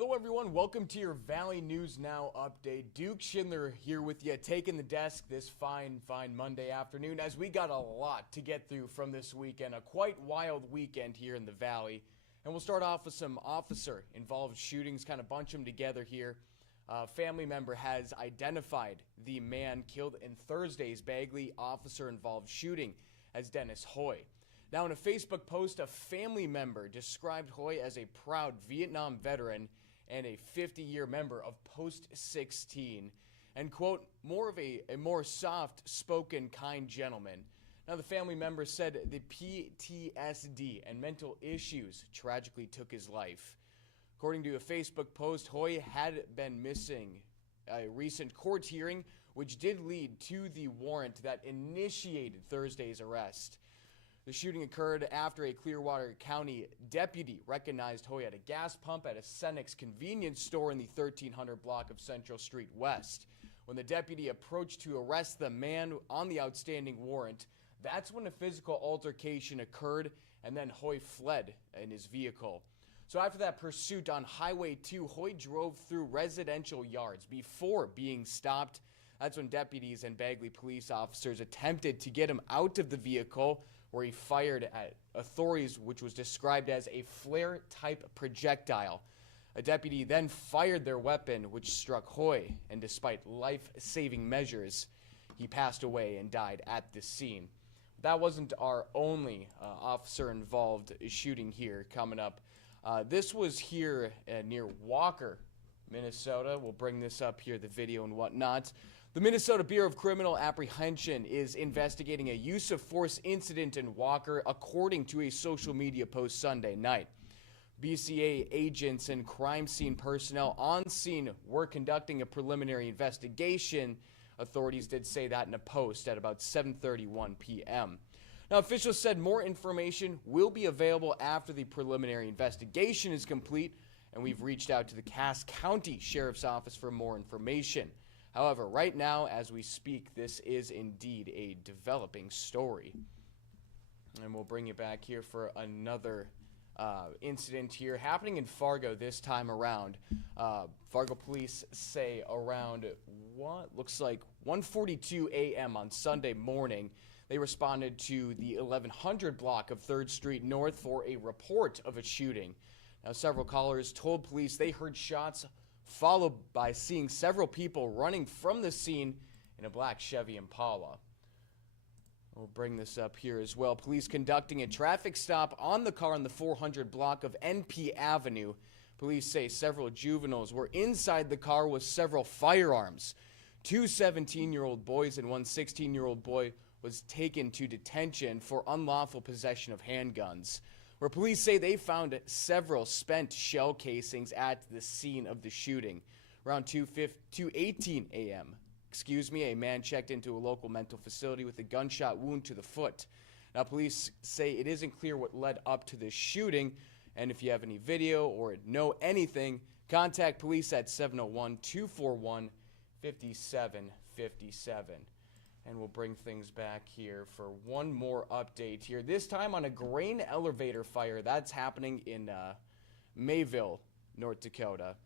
Hello everyone, welcome to your Valley News Now update. Duke Schindler here with you, taking the desk this fine Monday afternoon as we got a lot to get through from this weekend, a quite wild weekend here in the Valley. And we'll start off with some officer-involved shootings, kind of bunch them together here. A family member has identified the man killed in Thursday's Bagley officer-involved shooting as Dennis Hoy. Now, in a Facebook post, a family member described Hoy as a proud Vietnam veteran and a 50-year member of Post 16, and, quote, a more soft-spoken, kind gentleman. Now, the family member said the PTSD and mental issues tragically took his life. According to a Facebook post, Hoy had been missing a recent court hearing, which did lead to the warrant that initiated Thursday's arrest. The shooting occurred after a Clearwater County deputy recognized Hoy at a gas pump at a Senex convenience store in the 1300 block of Central Street West. When the deputy approached to arrest the man on the outstanding warrant, that's when a physical altercation occurred, and then Hoy fled in his vehicle. So after that pursuit on Highway 2, Hoy drove through residential yards before being stopped. That's when deputies and Bagley police officers attempted to get him out of the vehicle, where he fired at authorities, which was described as a flare-type projectile. A deputy then fired their weapon, which struck Hoy, and despite life-saving measures, he passed away and died at the scene. That wasn't our only officer-involved shooting here coming up. This was here near Walker, Minnesota. We'll bring this up here, the video and whatnot. The Minnesota Bureau of Criminal Apprehension is investigating a use of force incident in Walker, according to a social media post Sunday night. BCA agents and crime scene personnel on scene were conducting a preliminary investigation. Authorities did say that in a post at about 7:31 p.m. Now, officials said more information will be available after the preliminary investigation is complete, and we've reached out to the Cass County Sheriff's Office for more information. However, right now, as we speak, this is indeed a developing story. And we'll bring you back here for another incident here happening in Fargo this time around. Fargo police say around what looks like 1:42 a.m. on Sunday morning, they responded to the 1100 block of 3rd Street North for a report of a shooting. Now, several callers told police they heard shots, followed by seeing several people running from the scene in a black Chevy Impala. We'll bring this up here as well. Police conducting a traffic stop on the car on the 400 block of NP Avenue. Police say several juveniles were inside the car with several firearms. 2 17-year-old boys and 1 16-year-old boy was taken to detention for unlawful possession of handguns, where police say they found several spent shell casings at the scene of the shooting. Around 2:18 a.m., a man checked into a local mental facility with a gunshot wound to the foot. Now, police say it isn't clear what led up to this shooting, and if you have any video or know anything, contact police at 701-241-5757. And we'll bring things back here for one more update here, this time on a grain elevator fire that's happening in Mayville, North Dakota.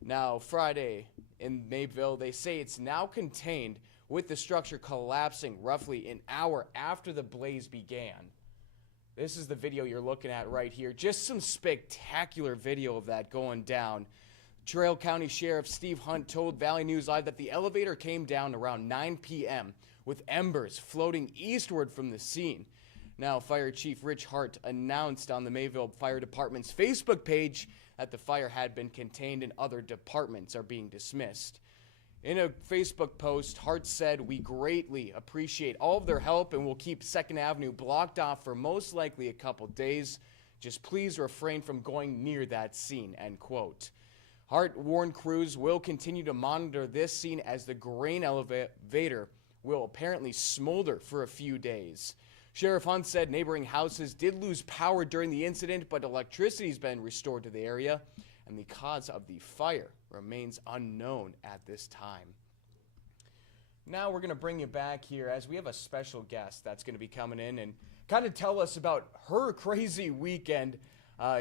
Now, Friday in Mayville, they say it's now contained, with the structure collapsing roughly an hour after the blaze began. This is the video you're looking at right here. Just some spectacular video of that going down. Trail County Sheriff Steve Hunt told Valley News Live that the elevator came down around 9 p.m. with embers floating eastward from the scene. Now, Fire Chief Rich Hart announced on the Mayville Fire Department's Facebook page that the fire had been contained and other departments are being dismissed. In a Facebook post, Hart said, "We greatly appreciate all of their help and will keep 2nd Avenue blocked off for most likely a couple days. Just please refrain from going near that scene," end quote. Hart warned crews will continue to monitor this scene as the grain elevator will apparently smolder for a few days. Sheriff Hunt said neighboring houses did lose power during the incident, but electricity has been restored to the area, and the cause of the fire remains unknown at this time. Now we're going to bring you back here as we have a special guest that's going to be coming in and kind of tell us about her crazy weekend.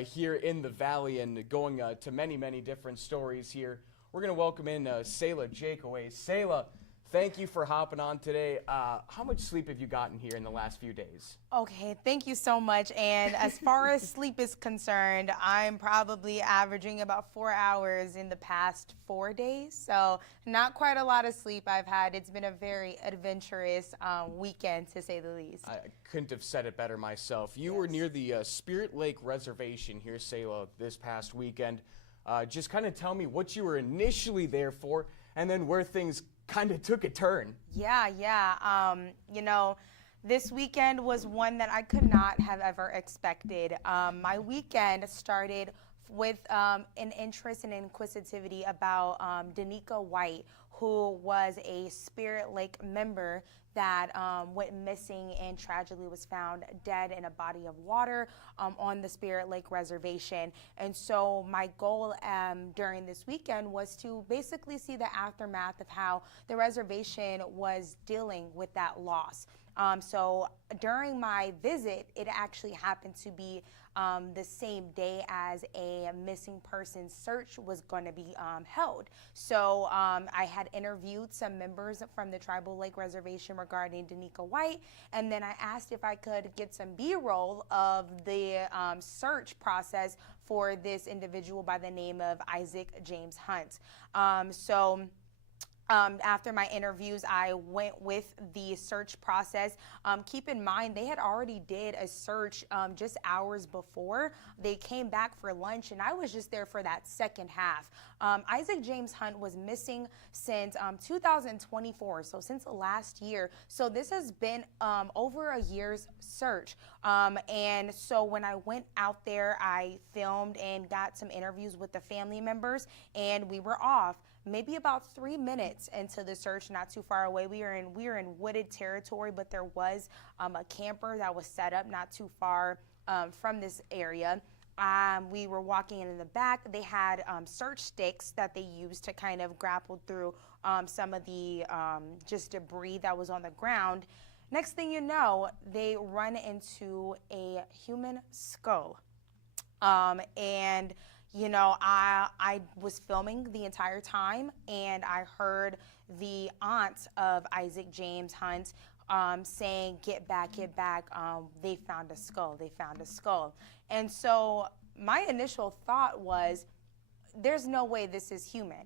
here in the Valley and going to many, many different stories here. We're going to welcome in Selah Jacoway. Selah, thank you for hopping on today. How much sleep have you gotten here in the last few days? Okay, thank you so much. And as far as sleep is concerned, I'm probably averaging about 4 hours in the past 4 days. So not quite a lot of sleep I've had. It's been a very adventurous weekend, to say the least. I couldn't have said it better myself. You were near the Spirit Lake Reservation here, Selah, this past weekend. Just kind of tell me what you were initially there for and then where things kind of took a turn. Yeah. This weekend was one that I could not have ever expected. My weekend started with an interest and inquisitivity about Danica White, who was a Spirit Lake member that went missing and tragically was found dead in a body of water on the Spirit Lake Reservation. And so my goal during this weekend was to basically see the aftermath of how the reservation was dealing with that loss. So during my visit, it actually happened to be the same day as a missing person search was going to be held. So I had interviewed some members from the Tribal Lake Reservation regarding Danica White, and then I asked if I could get some B-roll of the search process for this individual by the name of Isaac James Hunt. After my interviews, I went with the search process. Keep in mind, they had already did a search just hours before. They came back for lunch, and I was just there for that second half. Isaac James Hunt was missing since 2024, so since last year. So this has been over a year's search. And so when I went out there, I filmed and got some interviews with the family members, and we were off. Maybe about 3 minutes into the search, not too far away. We were in wooded territory, but there was a camper that was set up not too far from this area. We were walking in the back. They had search sticks that they used to kind of grapple through some of the just debris that was on the ground. Next thing you know, they run into a human skull. I was filming the entire time, and I heard the aunt of Isaac James Hunt saying, get back, they found a skull. And so my initial thought was, there's no way this is human.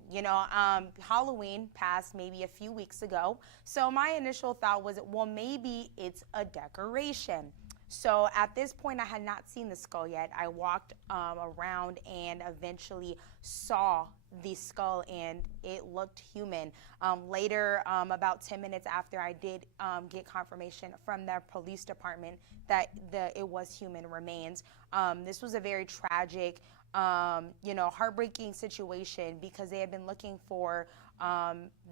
Halloween passed maybe a few weeks ago, so my initial thought was, well, maybe it's a decoration. So at this point, I had not seen the skull yet. I walked around and eventually saw the skull, and it looked human. Later, about 10 minutes after, I did get confirmation from the police department that it was human remains. This was a very tragic, heartbreaking situation because they had been looking for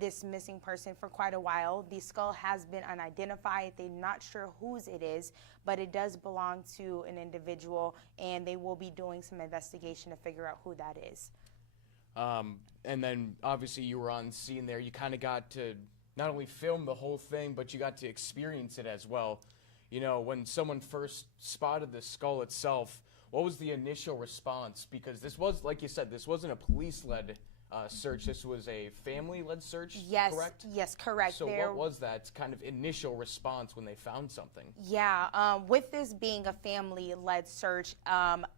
this missing person for quite a while. The skull has been unidentified. They're not sure whose it is, but it does belong to an individual, and they will be doing some investigation to figure out who that is. And then obviously you were on scene there. You kind of got to not only film the whole thing, but you got to experience it as well. When someone first spotted the skull itself, what was the initial response? Because this was, like you said, this wasn't a police-led search. This was a family-led search, correct? Yes, correct. So what was that kind of initial response when they found something? Yeah, with this being a family-led search,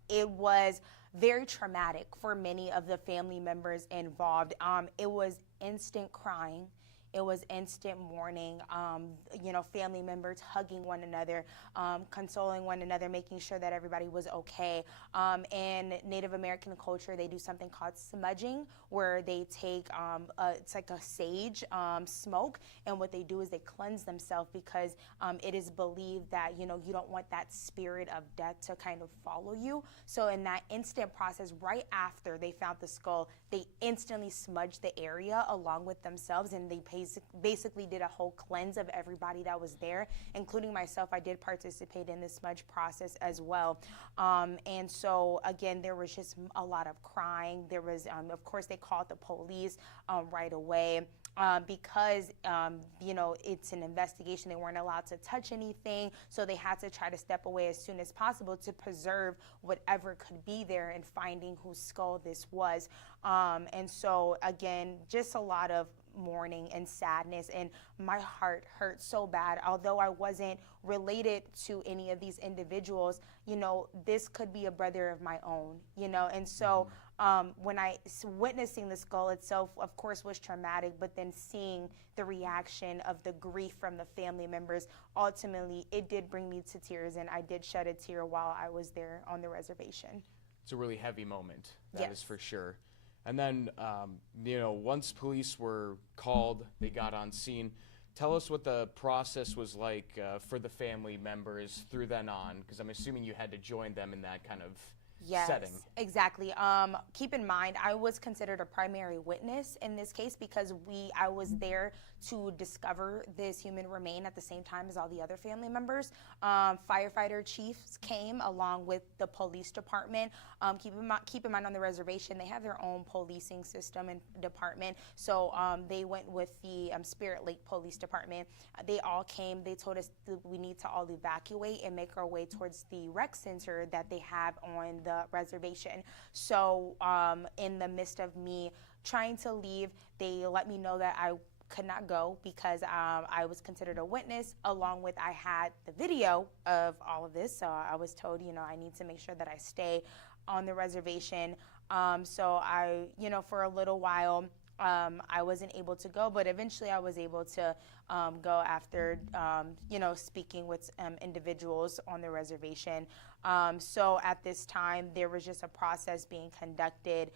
it was very traumatic for many of the family members involved. It was instant crying. It was instant mourning, family members hugging one another, consoling one another, making sure that everybody was okay. In Native American culture, they do something called smudging, where they take, it's like a sage smoke, and what they do is they cleanse themselves because it is believed that, you don't want that spirit of death to kind of follow you. So in that instant process, right after they found the skull, they instantly smudged the area along with themselves, and they basically did a whole cleanse of everybody that was there, including myself. I did participate in the smudge process as well. And so, again, there was just a lot of crying. There was, of course, they called the police right away. because it's an investigation. They weren't allowed to touch anything, so they had to try to step away as soon as possible to preserve whatever could be there and finding whose skull this was. And so again, just a lot of mourning and sadness, and my heart hurt so bad. Although I wasn't related to any of these individuals, this could be a brother of my own, and so when witnessing the skull itself, of course, was traumatic, but then seeing the reaction of the grief from the family members, ultimately it did bring me to tears, and I did shed a tear while I was there on the reservation. It's a really heavy moment, that Yes. is for sure. And then, once police were called, they got on scene. Tell us what the process was like for the family members through then on, because I'm assuming you had to join them in that kind of setting. Yes, exactly. Keep in mind, I was considered a primary witness in this case because I was there to discover this human remain at the same time as all the other family members. Firefighter chiefs came along with the police department. Keep in mind on the reservation, they have their own policing system and department. So they went with the Spirit Lake Police Department. They all came. They told us that we need to all evacuate and make our way towards the rec center that they have on the reservation. So in the midst of me trying to leave, they let me know that I could not go because I was considered a witness, along with I had the video of all of this. So I was told, I need to make sure that I stay on the reservation. So I, for a little while, I wasn't able to go, but eventually I was able to go after, speaking with individuals on the reservation. So at this time, there was just a process being conducted.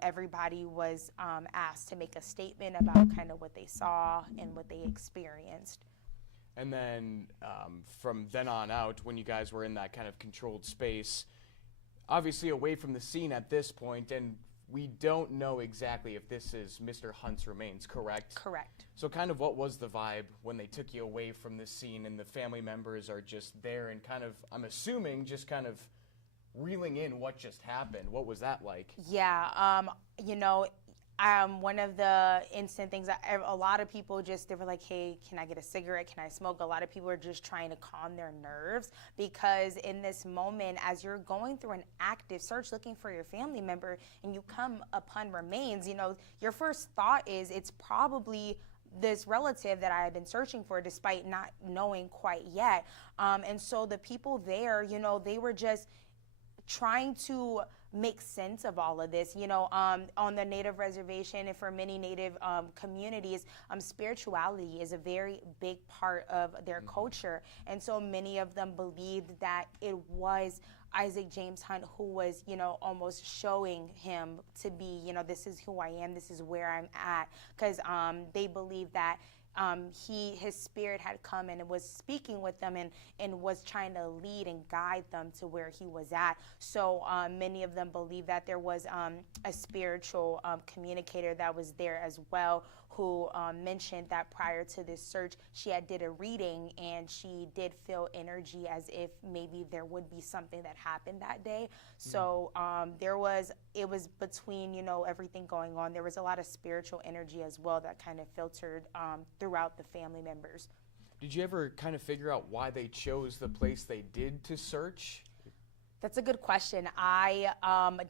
Everybody was asked to make a statement about kind of what they saw and what they experienced. And then from then on out, when you guys were in that kind of controlled space, obviously away from the scene at this point, and we don't know exactly if this is Mr. Hunt's remains, correct? Correct. So kind of what was the vibe when they took you away from the scene and the family members are just there and kind of, I'm assuming, just kind of reeling in what just happened? What was that like? Yeah, one of the instant things that a lot of people they were like, hey, can I get a cigarette? Can I smoke? A lot of people are just trying to calm their nerves because in this moment, as you're going through an active search looking for your family member and you come upon remains, your first thought is it's probably this relative that I had been searching for despite not knowing quite yet. And so the people there, they were just trying to make sense of all of this. On the Native reservation and for many Native communities, spirituality is a very big part of their culture. And so many of them believed that it was Isaac James Hunt who was, almost showing him to be, this is who I am, this is where I'm at. Because they believe that his spirit had come and was speaking with them and was trying to lead and guide them to where he was at. So many of them believe that there was a spiritual communicator that was there as well, who mentioned that prior to this search, she did a reading and she did feel energy as if maybe there would be something that happened that day. So it was between, everything going on, there was a lot of spiritual energy as well that kind of filtered throughout the family members. Did you ever kind of figure out why they chose the place they did to search? That's a good question. I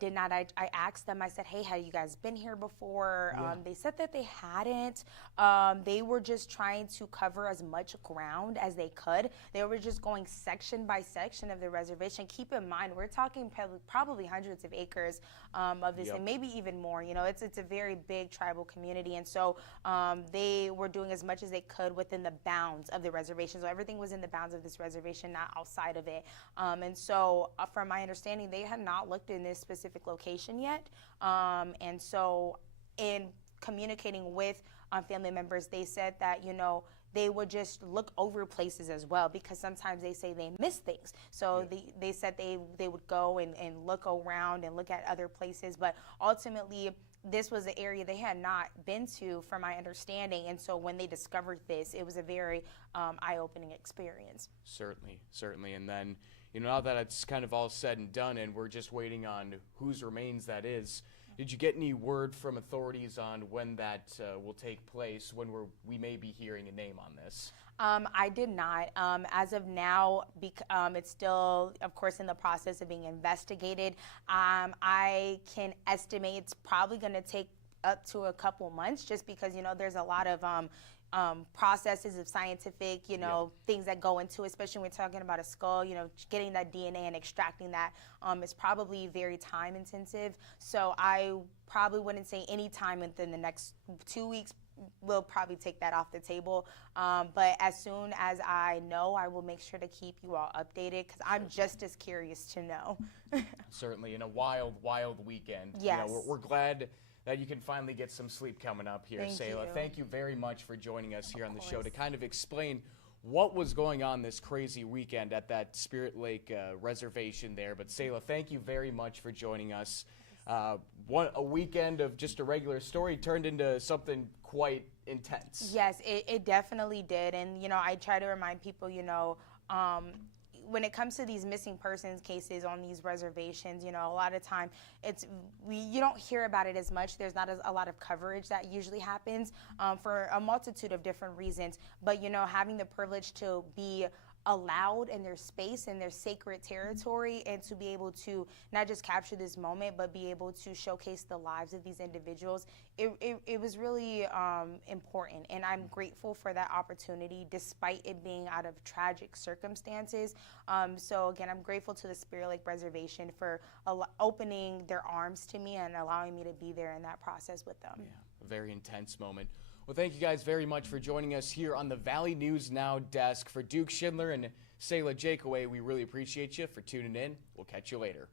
did not. I asked them, I said, hey, have you guys been here before? Yeah. They said that they hadn't. They were just trying to cover as much ground as they could. They were just going section by section of the reservation. Keep in mind, we're talking probably hundreds of acres of this, Yep. and maybe even more. It's a very big tribal community. And so they were doing as much as they could within the bounds of the reservation. So everything was in the bounds of this reservation, not outside of it. And so from my understanding, they had not looked in this specific location yet. And so in communicating with family members, they said that, they would just look over places as well, because sometimes they say they miss things. So Yeah. they said they would go and look around and look at other places. But ultimately, this was an area they had not been to, from my understanding. And so when they discovered this, it was a very eye-opening experience. Certainly. And then, now that it's kind of all said and done and we're just waiting on whose remains that is, Did you get any word from authorities on when that will take place, when we may be hearing a name on this? I did not. As of now, it's still, of course, in the process of being investigated. I can estimate it's probably going to take up to a couple months, just because, you know, there's a lot of processes of scientific, you know, things that go into it, especially when we're talking about a skull, you know, getting that DNA and extracting that is probably very time intensive. So I probably wouldn't say any time within the next 2 weeks. We'll probably take that off the table. But as soon as I know, I will make sure to keep you all updated, because I'm just as curious to know. Certainly, in a wild, wild weekend. Yes. You know, we're glad that you can finally get some sleep coming up here, Selah. Thank you very much for joining us here on the show to kind of explain what was going on this crazy weekend at that Spirit Lake reservation there. But Selah, thank you very much for joining us. A weekend of just a regular story turned into something quite intense. Yes, it definitely did. And, you know, I try to remind people, you know, when it comes to these missing persons cases on these reservations, you know, a lot of time you don't hear about it as much. There's not a lot of coverage that usually happens for a multitude of different reasons. But, you know, having the privilege to be allowed in their space, in their sacred territory, and to be able to not just capture this moment, but be able to showcase the lives of these individuals, it was really important. And I'm grateful for that opportunity, despite it being out of tragic circumstances. So again, I'm grateful to the Spirit Lake Reservation for opening their arms to me and allowing me to be there in that process with them. Yeah, a very intense moment. Well, thank you guys very much for joining us here on the Valley News Now desk. For Duke Schindler and Selah Jacoway, we really appreciate you for tuning in. We'll catch you later.